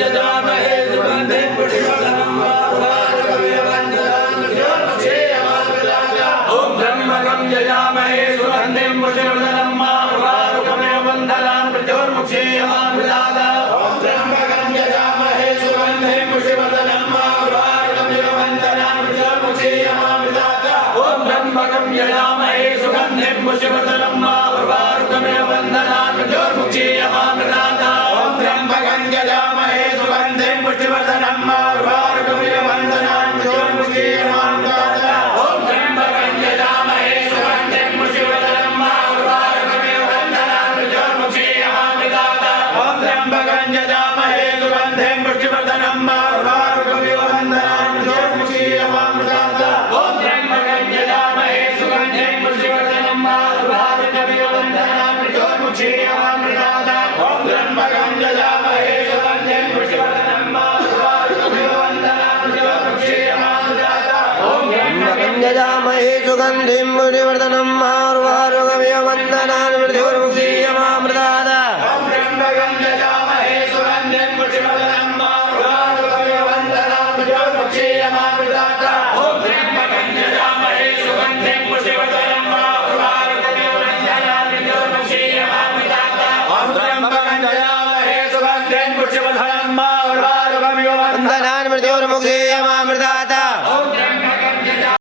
जजामहे सुगन्धिं पुष्टिवर्धनम् ॐ त्र्यम्बकं यजामहे सुगन्धिं पुष्टिवर्धनम् उर्वारुकमिव बन्धनान् मृत्योर्मुक्षीयमामृतात् ॐ त्र्यम्बकं यजामहे सुगन्धिं पुष्टिवर्धनम् उर्वारुकमिव बन्धनान् मृत्योर्मुक्षीयमामृतात् ॐ त्र्यम्बकं यजामहे सुगन्धिं पुष्टिवर्धनम् उर्वारुकमिव बन्धनान् मृत्योर्मुक्षीयमामृतात् ॐ त्र्यम्बकं यजामहे सुगन्धिं पुष्टिवर्धनम् उर्वारुकमिव बन्धनान् मृत्योर्मुक्षीयमामृतात् ॐ त्र्यम्बकं यजामहे सुगन्धिं पुष्टिवर्धनम् उर्वारुकमिव बन्धनान् मृत्योर्मुक्षीयमामृतात् ॐ त्र्यम्बकं यजामहे सुगन्धिं पुष्टिवर्धनम् उर्वारुकमिव बन्धनान् मृत्योर्मुक्षीयमामृतात् ॐ त्र्यम्बकं यजामहे सुगन्धिं पुष्टिवर्धनम् उर्वारुकमिव बन्धनान् मृत्योर्मुक्षीयमामृतात् ॐ त्र्यम्बकं यजामहे सुगन्धिं पुष्टिवर्धनम् उर्वारुकमिव बन्धनान् मृत्योर्मुक्षीयमामृतात् ॐ त्र्यम्बकं यजामहे सुगन्धिं पुष्टिवर्धनम् उर्वारुकमिव बन्धनान् मृत्योर्मुक्षीयमामृतात् ॐ त्र्यम्बकं यजामहे सुगन्धिं पुष्टिवर्धनम् उर्वारुकमिव बन्धनान् मृत्योर्मुक्षीयमामृतात् ॐ त्र्यम्बकं यजामहे सुगन्धिं पुष्टिवर्धनम् उर्वारुकमिव बन्धनान् मृत्योर्मुक्षीयमामृतात् ॐ त्र्यम्बकं यजामहे सुगन्धिं पुष्टिवर्धनम् उर्वारुकमिव बन्धनान् मृत्योर्मुक्षीयमामृतात्